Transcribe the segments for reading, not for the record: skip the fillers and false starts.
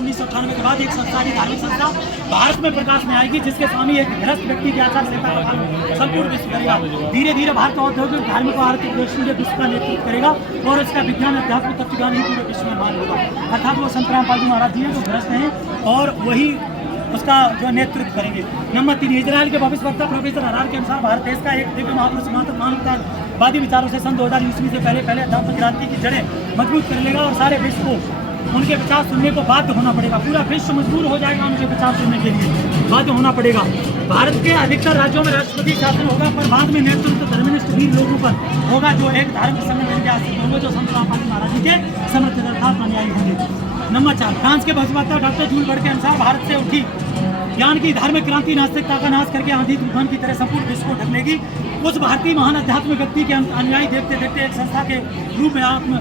1998 के बाद एक संस्थानी धार्मिक संस्था भारत में प्रकाश में आएगी, जिसके स्वामी एक गृहस्थ व्यक्ति की आचार संहिता का पालन संपूर्ण विश्व करेगा। धीरे धीरे भारत औद्योगिक धार्मिक और आर्थिक दृष्टि विश्व का नेतृत्व करेगा और इसका विज्ञान अध्यात्म तत्वज्ञान ही पूरे विश्व में मान होगा। अर्थात वो संत रामपाल जी महाराज जी हैं जो गृहस्थ हैं और वही उसका जो नेतृत्व करेंगे। नंबर 3, इजराइल के भविष्यवक्ता प्रोफेसर हरार के अनुसार भारत देश का एक दिव्य महापुरुष मानवतावादी विचारों से सन 2000 ईस्वी से पहले अध्यात्म क्रांति की जड़ें मजबूत कर लेगा और सारे विश्व को उनके विचार सुनने को बाध्य होना पड़ेगा। पूरा विश्व मजबूर हो जाएगा उनके विचार सुनने के लिए, बाध्य होना पड़ेगा। भारत के अधिकतर राज्यों में राष्ट्रपति शासन होगा, पर बाद में नेतृत्व धर्मनिष्ठ वीर लोगों पर होगा जो एक धार्मिक संगठन के आश्रित होंगे, जो संत रामपाल जी महाराज जी के समर्थित अर्थात अनुयायी होंगे। नंबर 4, फ्रांस के भविष्यवक्ता डॉक्टर जूल वर्ड के अनुसार भारत से उठी ज्ञान की धार्मिक क्रांति नास्तिकता का नाश करके आंधी तूफान की तरह संपूर्ण विश्व को ढक लेगी। उस भारतीय महान अध्यात्मिक व्यक्ति के अनुयायी देखते देखते एक संस्था के रूप में आत्म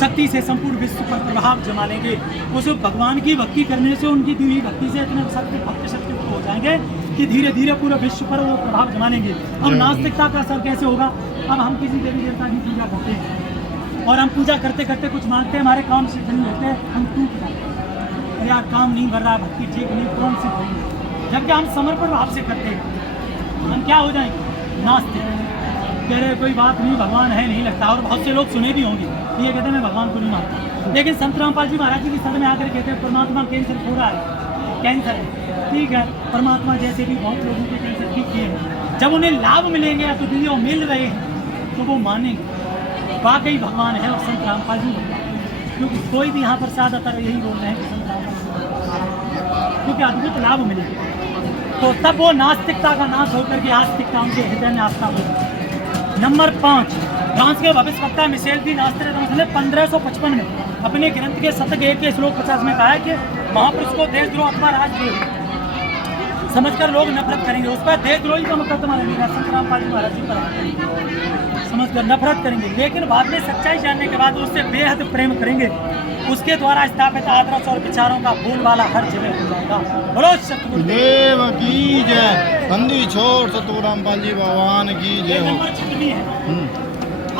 शक्ति से संपूर्ण विश्व पर प्रभाव जमा लेंगे। उस भगवान की भक्ति करने से, उनकी दी हुई भक्ति से इतने भक्त शक्ति हो जाएंगे कि धीरे धीरे पूरे विश्व पर वो प्रभाव जमा लेंगे। अब नास्तिकता का असर कैसे होगा? अब हम किसी देवी देवता की पूजा करते हैं और हम पूजा करते करते कुछ मांगते हैं, हमारे काम सिद्ध नहीं होते, हम टूट जाते हैं, अरे यार काम नहीं भर रहा, भक्ति ठीक नहीं, कौन सिद्ध होगी। जबकि हम समर्पण भाव से करते हैं, हम क्या हो जाएंगे? नास्तिक। कह रहे कोई बात नहीं, भगवान है नहीं लगता। और बहुत से लोग सुने भी होंगे, ये कहते हैं मैं भगवान को नहीं मानता। लेकिन संत रामपाल जी महाराज जी की शरण में आकर कहते हैं परमात्मा कैंसर हो रहा है, कैंसर है, ठीक है, परमात्मा जैसे भी बहुत लोगों के कैंसर ठीक किए हैं। जब उन्हें लाभ मिलेंगे या तो वो मिल रहे हैं तो वो मानेंगे वाकई भगवान है और संत रामपाल जी, क्योंकि कोई भी यहाँ पर ज़्यादातर यही बोल रहे हैं कि संत रामपाल, क्योंकि अद्भुत लाभ मिलेंगे। तो तब वो नास्तिकता का नाश होकर के आस्तिकता उनके हृदय में आस्था होगी। नंबर 5, फ्रांस के भविष्यवक्ता मिशेल दी नास्त्रेदामस ने 1555 में अपने ग्रंथ के शतक 1 के श्लोक 50 में कहा है कि महापुरुष को देशद्रोह अथवा राजद्रोह समझकर लोग नफरत करेंगे, उस पर देशद्रोही का मुकदमा लगेगा। संत रामपाल जी महाराज जी पर समझकर नफरत करेंगे, लेकिन बाद में सच्चाई जानने के बाद उससे बेहद प्रेम करेंगे। उसके द्वारा स्थापित आदर्श और विचारों का बोलबाला हर जगह हो जाएगा। बोलो सतगुरुदेव की जय। संधि छोड़ सतगुरु रामपाल जी भगवान की जय हो। नंबर 6 है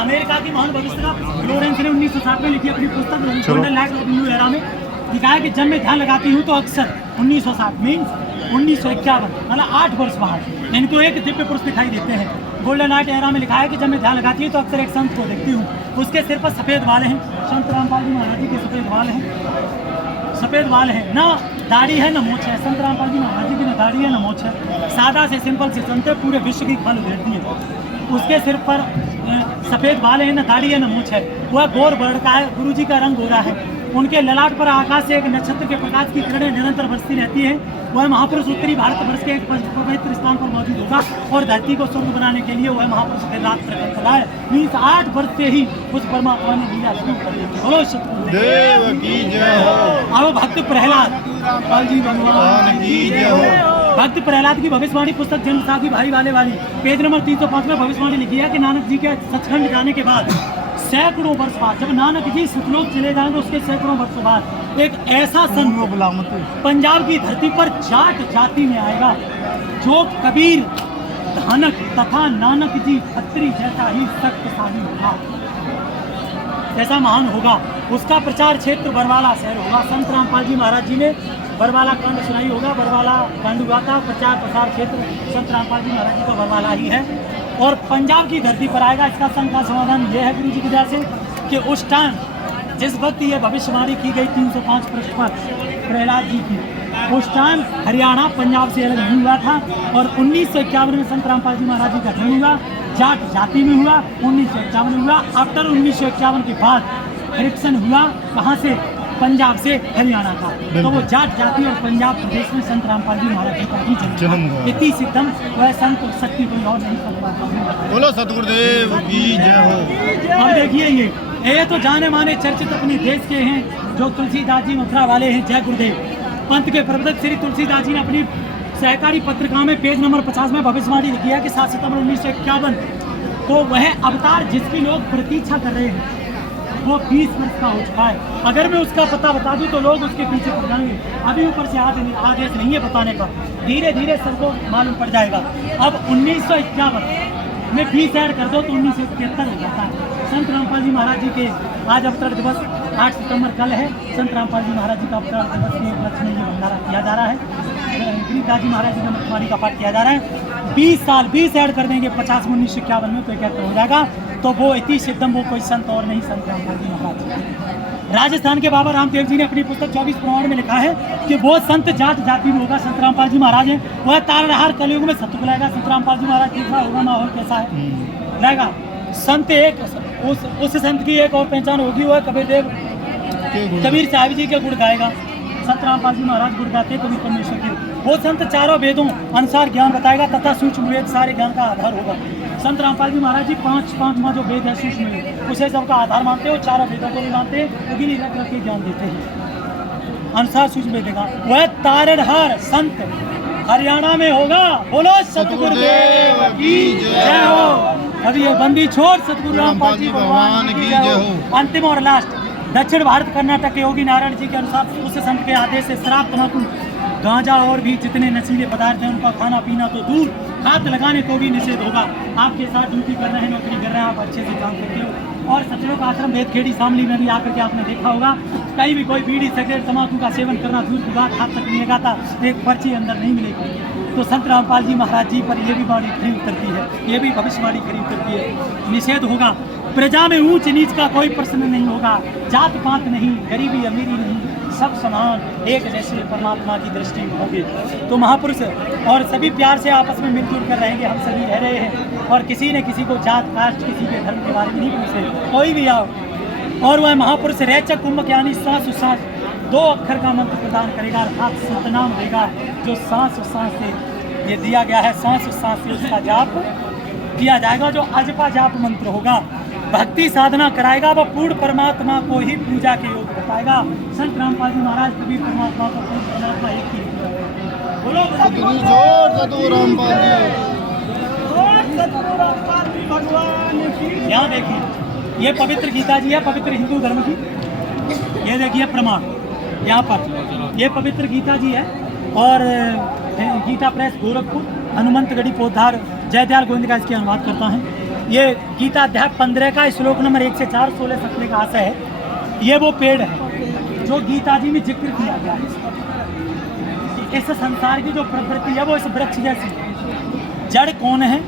अमेरिका की महान भविष्यवक्ता फ्लोरेंस ने 1907 में लिखी अपनी पुस्तक golden light of new era में लिखा है कि जब मैं ध्यान लगाती हूँ तो अक्सर 1907 मीन्स 1951 मतलब 8 वर्ष बाद इनको एक दिव्य पुरुष दिखाई देते हैं। गोल्डन नाइट एरा में लिखा है कि जब मैं ध्यान लगाती हूँ तो अक्सर एक संत को देखती हूँ, उसके सिर पर सफ़ेद बाल हैं। संत रामपाल जी महाराज जी के सफ़ेद बाल हैं, सफ़ेद बाल हैं, ना दाढ़ी है ना मोछ है। संत रामपाल जी महाराज जी की ना दाढ़ी है ना मोछ है, सादा से सिंपल से संत पूरे विश्व की खल उधेड़ती है। उसके सिर पर सफ़ेद बाल है, ना दाढ़ी है ना मूछ है। वह गोर वर्ण का है, गुरु जी का रंग गोरा है। उनके ललाट पर आकाश से एक नक्षत्र के प्रकाश की किरणें निरंतर बरसती रहती है। वह महापुरुष उत्तरी भारत वर्ष के एक पवित्र स्थान पर मौजूद होगा और धरती को स्वर्ग बनाने के लिए वह महापुरुष दिन रात प्रकट कर रहा है। मीन्स 8 वर्ष से ही उस परमात्मा ने लीला शुरू कर दी। बोलो सतगुरुदेव की जय हो। अब भक्त प्रहलाद जी भगवान की जय हो। भक्त प्रहलाद की भविष्यवाणी पुस्तक जन्म साखी भाई वाले वाली पेज नंबर 305 में भविष्यवाणी लिखी है कि नानक जी के सचखंड जाने के बाद सैकड़ों वर्ष बाद, जब नानक जी सतलोक चले जाएंगे उसके सैकड़ों वर्षों बाद एक ऐसा संत पंजाब की धरती पर जाट जाति में आएगा जो कबीर, धानक तथा नानक जी खत्री जैसा ही शक्तिशाली होगा, जैसा महान होगा। उसका प्रचार क्षेत्र बरवाला शहर होगा। संत रामपाल जी महाराज जी ने बरवाला कांड सुनाई होगा, बरवाला कांड हुआ था। प्रचार प्रसार क्षेत्र संत रामपाल जी महाराज जी का बरवाला ही है और पंजाब की धरती पर आएगा। इसका संघ का समाधान यह है गुरु जी की दया से कि उस टाइम जिस वक्त ये भविष्यवाणी की गई 305 पृष्ठ पर प्रहलाद जी की, उस टाइम हरियाणा पंजाब से अलग नहीं हुआ था और 1951 में संत रामपाल जी महाराज जी का जन्म हुआ, जाट जाति में हुआ। 1951 में हुआ। आफ्टर 1951 के बाद करेक्शन हुआ, कहाँ से? पंजाब से हरियाणा का। तो वो जाट जाति और पंजाब प्रदेश में संत रामपाल जी महाराज जी का ही जन्म हुआ। इतनी सिद्धम वह संत शक्ति कोई और नहीं कर पाता। बोलो सतगुरुदेव की जय हो। अब देखिए ये तो जाने माने चर्चित अपने देश के हैं जो तुलसीदास जी मथुरा वाले हैं। जय गुरुदेव। पंथ के प्रवर्तक श्री तुलसीदास जी ने अपनी सहकारी पत्रिका में पेज नंबर 50 में भविष्यवाणी लिखी है कि 7 सितंबर 1951 को वह अवतार जिसकी लोग प्रतीक्षा कर रहे हैं वो 20 वर्ष का हो चुका है। अगर मैं उसका पता बता दूं तो लोग उसके पीछे पड़ जाएंगे। अभी ऊपर से आदेश नहीं है बताने का, धीरे धीरे सबको मालूम पड़ जाएगा। अब 1951 में 20 ऐड कर दो तो 1973 हो जाता है। संत रामपाल जी महाराज जी के आज अवतरण दिवस 8 सितंबर कल है, संत रामपाल जी महाराज जी का अवतार दिवस के उपलक्ष्य में ये भंडारा किया जा रहा है। गरीबदास जी महाराज जी का मृतमारी का पाठ किया जा रहा है। 20 साल 20 ऐड कर देंगे 50 में 1951 में तो 71 हो जाएगा। तो वो इति सिद्धम, वो कोई संत और नहीं, संत रामपाल जी महाराज। राजस्थान के बाबा रामदेव जी ने अपनी पुस्तक 24 प्रमाण में लिखा है कि वो संत जात जाति में होगा, संत रामपाल जी महाराज है। वह तारनहार कलयुग में सत्य बुलाएगा। संत रामपाल जी महाराज कैसा होगा, माहौल कैसा है रहेगा। संत एक उस संत की एक और पहचान होगी, वह कबीर साहिब जी के गुण गाएगा। संत रामपाल जी महाराज गुण गाते कबीर परमेश्वर की। वो संत चारों वेदों अनुसार ज्ञान बताएगा तथा सूक्ष्म वेद सारे ज्ञान का आधार होगा। संत रामपाल जी महाराज जी पांच माँ जो वेद है सूक्ष्म वेद, उसे सबका आधार मानते हो। चारों वेदों को भी मानते हैं, उन्हीं रख के ज्ञान देते हैं अनुसार सूक्ष्म वेद देगा। वह तारनहार संत हरियाणा में होगा। बोलो सतगुरुदेव की जय हो। अभी ये बंदी छोड़ सतगुरु रामपाल जी भगवान की जय हो। अंतिम और लास्ट, दक्षिण भारत कर्नाटक के योगी नारायण जी के अनुसार उस संत के आदेश से शराब, तंबाकू, गांजा और भी जितने नशीले पदार्थ हैं उनका खाना पीना तो दूर, हाथ लगाने को भी निषेध होगा। आपके साथ ड्यूटी कर रहे हैं, नौकरी कर रहे हैं, आप अच्छे से काम करते हो। और सचलोक आश्रम भेदखेड़ी शामली में भी आकर के आपने देखा होगा, कहीं भी कोई बीड़ी सिगरेट तंबाकू का सेवन करना दूर की बात, हाथ तक नहीं लगाता, एक पर्ची अंदर नहीं मिलेगी। तो संत रामपाल जी महाराज जी पर ये भी बाणी खरी उतरती है, ये भी भविष्यवाणी खरी उतरती है। निषेध होगा। प्रजा में ऊंच नीच का कोई प्रश्न नहीं होगा, जात पात नहीं, गरीबी अमीरी नहीं, सब समान एक जैसे परमात्मा की दृष्टि में होंगे। तो महापुरुष और सभी प्यार से आपस में मिलजुल कर रहेंगे। हम सभी रह रहे हैं और किसी ने किसी को जात कास्ट, किसी के धर्म के बारे में नहीं पूछे, कोई भी आओ। और वह महापुरुष रैचक कुंभक यानी सांस उसास 2 अक्षर का मंत्र प्रदान करेगा, अर्थात सतनाम देगा, जो सांस उसास से ये दिया गया है। सांस उसास से उसका जाप किया जाएगा, जो अजपा जाप मंत्र होगा। भक्ति साधना कराएगा, वह पूर्ण परमात्मा को ही पूजा के योग्य बताएगा। संत रामपाल जी महाराज कभी परमात्मा को पूर्ण परमात्मा एक ही बोलो सतगुरु रामपाल जी भगवान। यहाँ देखिए, ये पवित्र गीता जी है, पवित्र हिंदू धर्म की। ये देखिए प्रमाण यहाँ पर, ये पवित्र गीता जी है। और गीता प्रेस गोरखपुर, हनुमंतगढ़ी पोधार जयदयाल गोविंद का इसके अनुवाद करता है। ये गीता अध्याय 15 का श्लोक नंबर 1 से 4, 16 सत्रह का आशय है। ये वो पेड़ है जो गीता जी में जिक्र किया गया है। इस संसार की जो प्रकृति है वो इस वृक्ष जैसी। जड़ कौन है,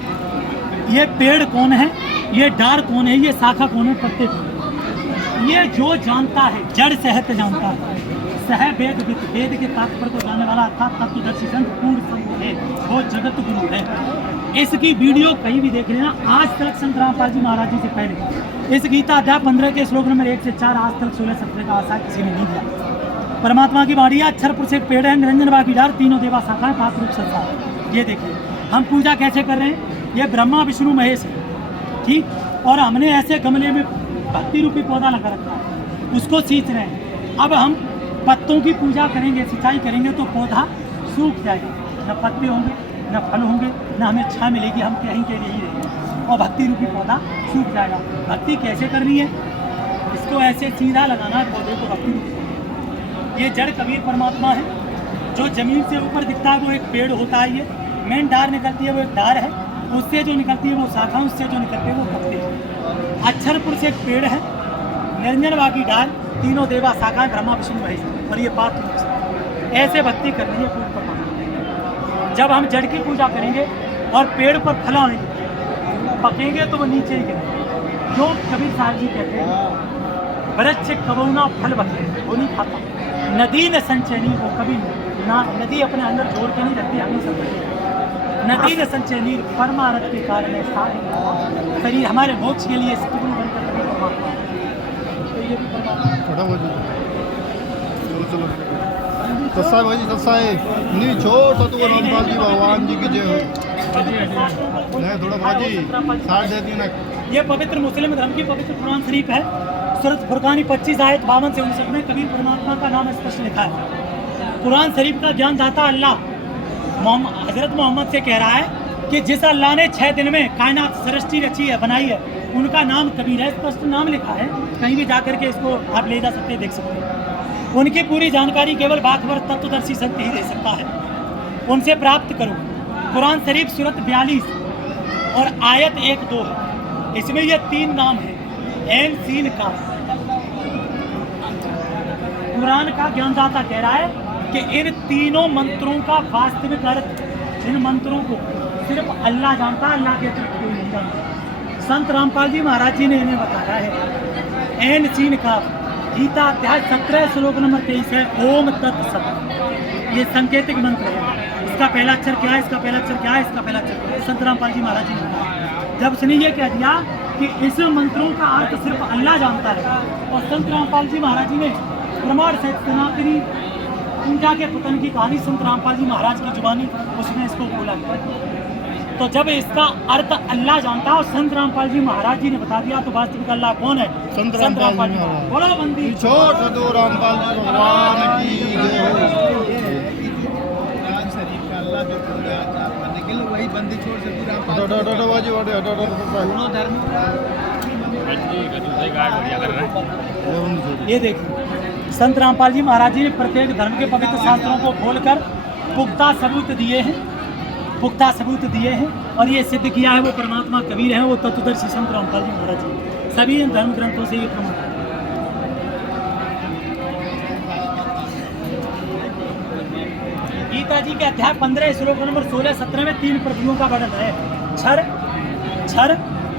ये पेड़ कौन है, ये डार कौन है, ये शाखा कौन है, पत्ते कौन है, ये जो जानता है जड़ सहत जानता है। सह वेद विद, वेद के तात्पर्य को जानने वाला अर्थात तत्वदर्शी संत पूर्ण संत है, वो जगत गुरु है। इसकी वीडियो कहीं भी देख लेना। आज तक संत रामपाल जी महाराज जी से पहले इस गीता अध्याय 15 के श्लोक नंबर 1 से 4, आज तक 16 सत्रह का आशा किसी ने नहीं दिया। परमात्मा की बाड़ी, अक्षर पुरुष एक पेड़ है, निरंजन बाकी डार, तीनों देवा शाखाएं, पात्र रूप संसार। ये देखिए हम पूजा कैसे कर रहे हैं। ये ब्रह्मा विष्णु महेश है, ठीक। और हमने ऐसे गमले में भक्ति रूपी पौधा लगा रखा है, उसको सींच रहे हैं। अब हम पत्तों की पूजा करेंगे, सिंचाई करेंगे तो पौधा सूख जाएगा, न पत्ते होंगे, न फल होंगे, न हमें छाया मिलेगी, हम कहीं के लिए ही रहेंगे और भक्ति रूपी पौधा सूख जाएगा। भक्ति कैसे करनी है, इसको ऐसे सीधा लगाना है पौधे को भक्ति रूपी। ये जड़ कबीर परमात्मा है, जो जमीन से ऊपर दिखता है वो एक पेड़ होता है। ये मेन डार निकलती है वो एक डार है, उससे जो निकलती है वो शाखा, उससे जो निकलते हैं वो पत्ते। अक्षर पुरुष एक पेड़ है, निरंजन बाकी डाल, तीनों देवा शाखाएं, ब्रह्मा विष्णु महेश, और ये पात्र। ऐसे भक्ति करनी है पूर्ण परमात्मा। जब हम जड़ की पूजा करेंगे और पेड़ पर फल आएंगे, पकेंगे तो वो नीचे ही गिरेंगे। जो कबीर साहब जी कहते हैं, वृक्ष कबौना फल बके, वो नहीं खाता। नदी न संचयनी, वो कभी ना नदी अपने अंदर जोड़ के नहीं रखती, हमें सब नदी न संचयनी, परमारथ के कारण सारे शरीर हमारे मोक्ष के लिए सतगुरु बनकर परमात्मा। तो ये भी परमात्मा। चलो सत्साई भाई जी, सत्साई नहीं छोड़ सतगुरु रामपाल जी भगवान जी की जय हो। नहीं थोड़ा भाजी साथ दे दी ना। ये पवित्र मुस्लिम धर्म की पवित्र कुरान शरीफ है। सूरत फुरकानी 25 आयत 52 से 59 में कबीर परमात्मा का नाम स्पष्ट लिखा है। कुरान शरीफ का ज्ञान दाता अल्लाह हजरत मोहम्मद से कह रहा है कि जिस अल्लाह ने 6 दिन में कायनात सृष्टि रची है, बनाई है, उनका नाम कबीर है। स्पष्ट नाम लिखा है, कहीं भी जाकर के इसको आप ले जा सकते हैं, देख सकते हैं। उनकी पूरी जानकारी केवल बाखबर तत्वदर्शी संत ही दे सकता है, उनसे प्राप्त करो। कुरान शरीफ सूरत 42 और आयत 1-2 है। इसमें ये 3 नाम है, ऐन सीन का। कुरान का ज्ञानदाता कह रहा है कि इन तीनों मंत्रों का वास्तविक अर्थ, इन मंत्रों को सिर्फ अल्लाह जानता है, अल्लाह के अतिरिक्त कोई नहीं जानता। संत रामपाल जी महाराज जी ने इन्हें बताया है। एन चीन का गीता अध्याय 17 श्लोक नंबर 23 है, ओम तत्सत। ये संकेतिक मंत्र है। इसका पहला अक्षर क्या है, इसका पहला अक्षर क्या है, इसका पहला अक्षर क्या है, संत रामपाल जी महाराज जी ने बताया। जब उसने ये कह दिया कि इस मंत्रों का अर्थ सिर्फ अल्लाह जानता है, और संत रामपाल जी महाराज जी ने प्रमाण सहित सनातनी पूजा के पतन की कहानी संत रामपाल जी महाराज की जुबानी उसने इसको बोला। तो जब इसका अर्थ अल्लाह जानता है और संत रामपाल जी महाराज जी ने बता दिया, तो वास्तविक अल्लाह कौन है? संत रामपाल जी महाराज। बोलो बंदी छोड़ सदो रामपाल जी भगवान की जय हो। अल्लाह जो करने के लिए वही बंदी छोड़ सदो रामपाल ये देखिए संत रामपाल जी महाराज जी ने प्रत्येक धर्म के पवित्र शास्त्रों को खोलकर पुख्ता सबूत दिए हैं, पुख्ता सबूत दिए हैं, और ये सिद्ध किया है वो परमात्मा कबीर है, वो तत्वदर्शी संत रामपाल जी महाराज जी। सभी इन धर्म ग्रंथों से ये प्रमाण है। गीता जी के अध्याय 15 श्लोक नंबर 16-17 में 3 प्रतियों का वर्णन है। क्षर, क्षर,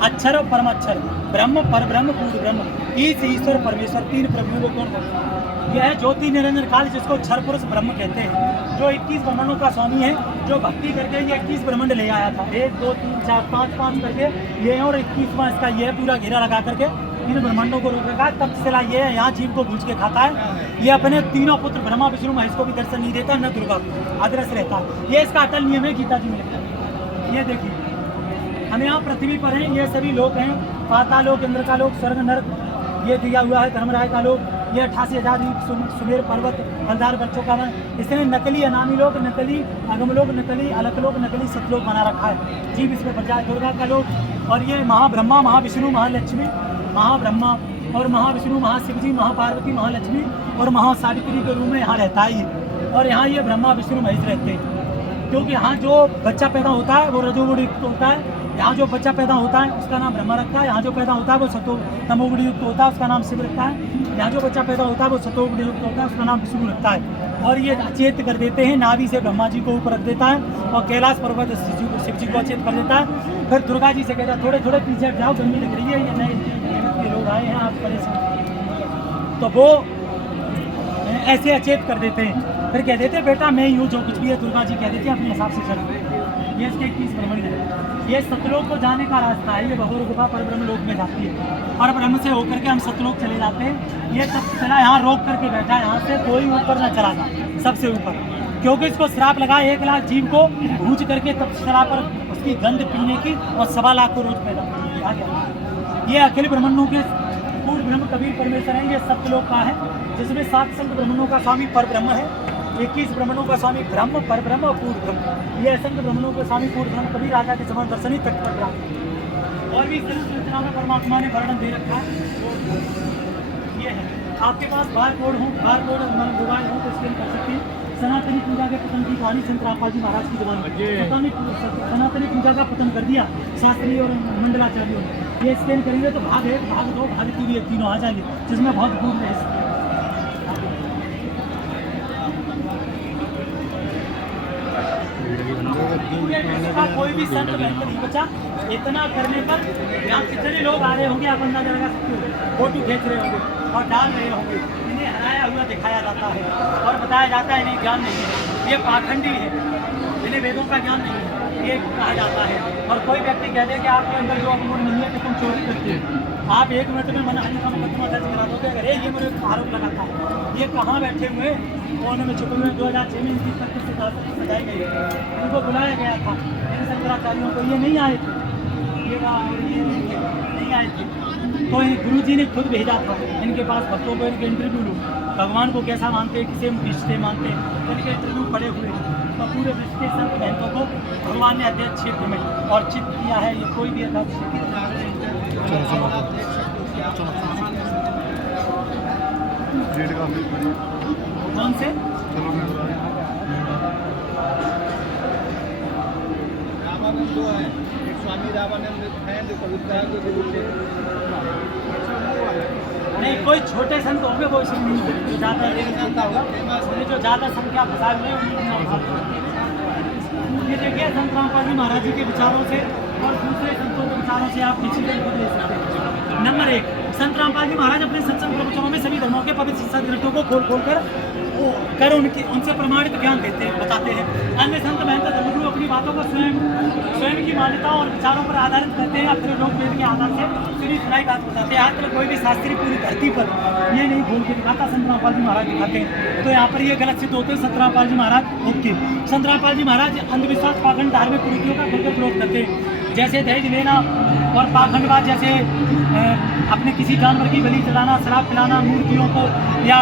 अक्षर और परमाक्षर, ब्रह्म, परब्रह्म, पूर्ण ब्रह्म, ईश्वर परमेश्वर, 3 प्रभुओं को कौन बोलता है? यह है ज्योति निरंजन काल, जिसको क्षर पुरुष ब्रह्म कहते हैं, जो 21 ब्रह्मांडों का स्वामी है, जो भक्ति करके ये 21 ब्रह्मांड ले आया था। 1 2 3 4 5 करके ये है, और 21वां इसका ये पूरा घेरा लगा करके इन ब्रह्मांडों को रोक रखा है। तब सिला ये है, यहाँ जीव को भूज के खाता है। ये अपने तीनों पुत्र ब्रह्मा विष्णु महेश को भी दर्शन नहीं देता, न दुर्गा को अदृश्य रहता है। ये इसका अटल नियम है, गीता जी में लिखा है। ये देखिए हम यहाँ पृथ्वी पर हैं, ये सभी लोग हैं, पाताल लोक, इंद्र का लोक, स्वर्ग, नरक ये दिया हुआ है, धर्मराय का लोक, ये 88,000 सुमेर पर्वत, फलदार बच्चों का मन। इसने नकली अनामी लोक, नकली अगम लोक, नकली अलक लोक, नकली सतलोक बना रखा है। जीव इसमें बच जाए, दुर्गा का लोक, और ये महाब्रह्मा, महाविष्णु, महालक्ष्मी, महाब्रह्मा और महाविष्णु, महाशिवजी, महापार्वती, महालक्ष्मी और महासावित्री के रूप में यहाँ रहता है ये। और यहाँ ये ब्रह्मा विष्णु महेश रहते हैं, क्योंकि यहाँ जो बच्चा पैदा होता है वो रजोगुण युक्त होता है। यहाँ जो बच्चा पैदा होता है उसका नाम ब्रह्मा रखता है। यहाँ जो पैदा होता है वो सतो तमोगुण युक्त होता है, उसका नाम शिव रखता है। यहाँ जो बच्चा पैदा होता है वो सतोगुण युक्त होता है, उसका नाम विष्णु रखता है। और ये अचेत कर देते हैं, नाभि से ब्रह्मा जी को ऊपर रख देता है, और कैलाश पर्वत शिव जी को अचेत कर देता है। फिर दुर्गा जी से कहता है थोड़े थोड़े पीछे जाओ, गर्मी लग रही है, ये नए लोग आए हैं, आप परेशान। तो वो ऐसे अचेत कर देते हैं। फिर कह देते बेटा मैं यूँ जो कुछ भी है, दुर्गा जी कह देती है अपने हिसाब से चलो। ये इसके 21 ब्रह्मांड है। ये सतलोक को जाने का रास्ता है, ये भगोर गुफा पर ब्रह्म लोक में जाती है, और ब्रह्म से होकर के हम सतलोक चले जाते हैं। ये तब चला यहाँ रोक करके बैठा, यहाँ से कोई ऊपर न चला था, सबसे ऊपर, क्योंकि इसको श्राप लगा 1 लाख जीव को भूज करके तब चला पर उसकी गंध पीने की, और 1.25 लाख को रोज पैदा आ गया। ये अखिल ब्रह्मांडों के पूर्ण ब्रह्म कबीर परमेश्वर है। ये सत्यलोक का है, जिसमें 7 संत ब्रह्मांडों का स्वामी पर ब्रह्म है, 21 ब्रह्मांडों का स्वामी ब्रह्म, पर ब्रह्म और पूर्ण ब्रह्म। ये असंख्य ब्रह्मांडों के स्वामी पूर्ण ब्रह्म कबीर राजा के समान दर्शनी तट पर रहा। और भी इस रचना में परमात्मा ने वर्णन दे रखा है। ये है आपके पास बार कोड हो, मोबाइल हो तो स्कैन कर सकते हैं। सनातनी पूजा के पतन की कहानी संत रामपाल जी महाराज की जुबान में। सनातनी पूजा का पतन कर दिया शास्त्री और मंडलाचार्यों ने। ये स्कैन करेंगे तो भाग 1, भाग 2, भाग 3 ये तीनों आ जाएंगे, जिसमें बहुत गुण है। कोई भी संत बेहतर नहीं बचा। इतना करने पर यहाँ कितने लोग आ रहे होंगे आप अंदाजा लगा सकते हो। फोटो खींच रहे होंगे और डाल रहे होंगे। इन्हें हराया हुआ दिखाया जाता है और बताया जाता है इन्हें ज्ञान नहीं है, ये पाखंडी है, इन्हें वेदों का ज्ञान नहीं है, ये कहा जाता है। और कोई व्यक्ति कह दे कि आपके अंदर जो गुण नहीं है कि तुम चोरी करते हो, आप 1 मिनट में मनहानि का मुकदमा दर्ज करा दोगे। अगर ये मेरे आरोप लगाता है, ये कहाँ बैठे हुए कोने में छुपे हुए। 2006 में इनकी 25 से सजाई गई, उनको बुलाया गया था इन शंकराचार्यों को, ये नहीं आए थे, ये नहीं आए थे। तो गुरु जी ने खुद भेजा था इनके पास भक्तों को, इनके इंटरव्यू लो, भगवान को कैसा मानते हैं, किसे रिश्ते मानते हैं, इनके इंटरव्यू पड़े हुए। तो पूरे विश्व के संत बहनों को भगवान ने अध्यक्ष क्षेत्र में और चित्त किया है। ये कोई भी अध्यक्ष कौन से रामानंद जो है, एक स्वामी रामानंद है जो कविता है, नहीं, कोई छोटे संत होंगे वो इसमें नहीं होंगे, जो ज़्यादा संख्या फंसाए हुए हैं। ये देखिए संत रामपाल जी महाराज जी के विचारों से और दूसरे संतों के विचारों से आप निश्चित रूप से ले सकते हैं। नंबर 1, संत रामपाल जी महाराज अपने सत्संग प्रवचनों में सभी धर्मों के पवित्र शिक्षा ग्रंथों को खोल कर उनसे प्रमाणित ज्ञान देते हैं, बताते हैं। अन्य संत महंत धर्मगुरु अपनी बातों को स्वयं की मान्यताओं और विचारों पर आधारित करते हैं, अपने लोक वेद के आधार से सुनी सुनाई बात बताते हैं। आज तक कोई भी शास्त्री पूरी धरती पर ये नहीं बोल के दिखाता, संत रामपाल जी महाराज दिखाते हैं। तो यहाँ पर ये गलत सिद्ध होते हैं। संत रामपाल जी महाराज ओके, संत रामपाल जी महाराज अंधविश्वास, पाखंड, धार्मिक कुरीतियों का खुलकर विरोध करते हैं, जैसे दहेज लेना और पाखंडवाद, जैसे अपने किसी जानवर की बलि चढ़ाना, शराब पिलाना मूर्तियों को, या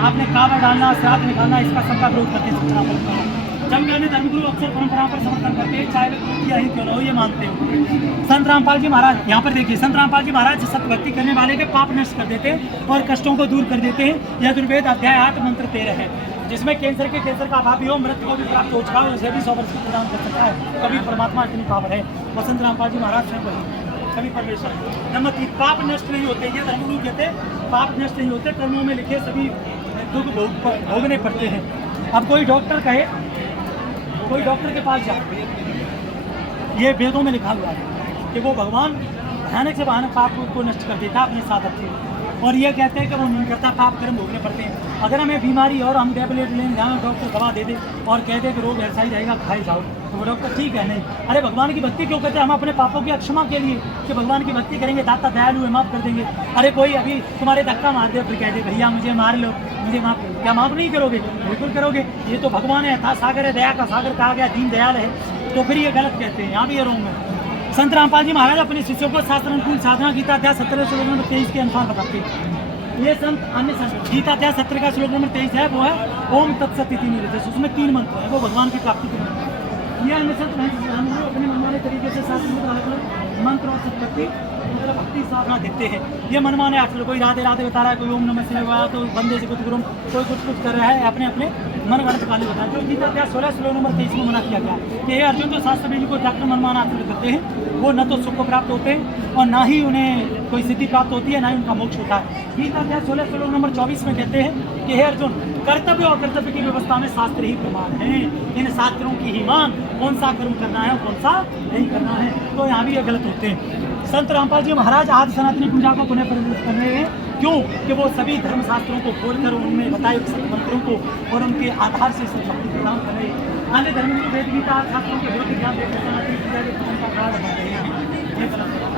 आपने कांवड़ डालना, श्राद्ध निकालना, इसका सबका विरोध करते हैं संत रामपाल जी महाराज। जमगाने धर्मगुरु अक्सर परंपराओं पर समर्थन करते हैं, चाहे वे कुरीतियां ही क्यों न हो, ये मानते हो। संत रामपाल जी महाराज यहाँ पर देखिए, संत रामपाल जी महाराज सत्य भक्ति करने वाले के पाप नष्ट कर देते हैं और कष्टों को दूर कर देते हैं। यजुर्वेद अध्याय 8 मंत्र 13 है, जिसमें कैंसर का अभाव भी हो, मृत्यु को भी प्राप्त हो चुका है, उसे भी 100% प्रदान कर सकता है। कभी परमात्मा इतनी पावर है, और संत रामपाल जी महाराज स्वयं वही कभी परमेश्वर। नंबर 3, पाप नष्ट नहीं होते। ये धर्मगुरु कहते हैं पाप नष्ट नहीं होते, कर्मों में लिखे सभी दुख भोगने पड़ते हैं। अब कोई डॉक्टर कहे, कोई डॉक्टर के पास जाए, ये वेदों में लिखा हुआ है कि वो भगवान भयानक से भयानक पाप को नष्ट कर देता अपने साधक से, और ये कहते हैं कि वो नहीं करता, पाप कर्म भोगने पड़ते हैं। अगर हमें बीमारी और हम टैबलेट लेने जाएँ, डॉक्टर दवा दे दे और कह दे कि रोग ऐसा ही रहेगा, खाए जाओ, तो वो डॉक्टर ठीक है नहीं। अरे भगवान की भक्ति क्यों करते हैं? हम अपने पापों की क्षमा के लिए कि भगवान की भक्ति करेंगे, दाता दयालु है, माफ़ कर देंगे। अरे कोई अभी तुम्हारे धक्का मार दे, फिर कह दे भैया मुझे मार लो, मुझे माफ, क्या माफ नहीं करोगे? बिल्कुल करोगे। ये तो भगवान है, था सागर है, दया का सागर कहा गया, दीन दयाल है, तो फिर ये गलत कहते हैं, यहाँ भी ये रोंग है। संत रामपाल जी महाराज अपने शिष्यों को शास्त्र अनुकूल साधना गीता अध्याय 17 श्लोक नंबर 23 के अनुसार बताते हैं। ये संत अन्य संत गीता अध्याय 17 का श्लोक नंबर 23 है, वो है ओम तत्सत इति निर्देश, उसमें 3 मंत्र है, वो भगवान की प्राप्ति के मंत्र। ये अन्य संत अपने मनमाने तरीके से शास्त्र में अलग मंत्र और सत्पत्ति मतलब भक्ति साधना देते हैं। ये मनमाने अक्षर, कोई राधे राधे बता रहा है, कोई ओम नमः शिवाय, तो बंदे से कुछ गुरु, कोई कुछ कर रहा है, अपने अपने मन गणत काली बता। जो गीता अध्याय 16 श्लोक नंबर 23 में मना किया गया कि हे अर्जुन, जो शास्त्र विधि को त्याग कर मनमाना आचरण करते हैं, वो न तो सुख को प्राप्त होते हैं और ना ही उन्हें कोई सिद्धि प्राप्त होती है, ना ही उनका मोक्ष होता है। गीता अध्याय 16 श्लोक नंबर 24 में कहते हैं कि हे अर्जुन, कर्तव्य और कर्तव्य की व्यवस्था में शास्त्र ही प्रमाण है, इन शास्त्रों की ही मान, कौन सा कर्म करना है और कौन सा नहीं करना है। तो यहाँ भी ये गलत होते हैं। संत रामपाल जी महाराज आज सनातनी पूजा को पुनः प्रवृत्त कर रहे हैं, क्यों कि वो सभी धर्मशास्त्रों को खोलकर उनमें बताए मंत्रों को और उनके आधार से शक्ति प्रदान कर रहे हैं। अन्य धर्म वेद गीता शास्त्रों के विरुद्ध ज्ञान देकर सनातनी पूजा के प्रचार का कारण बन रहे हैं।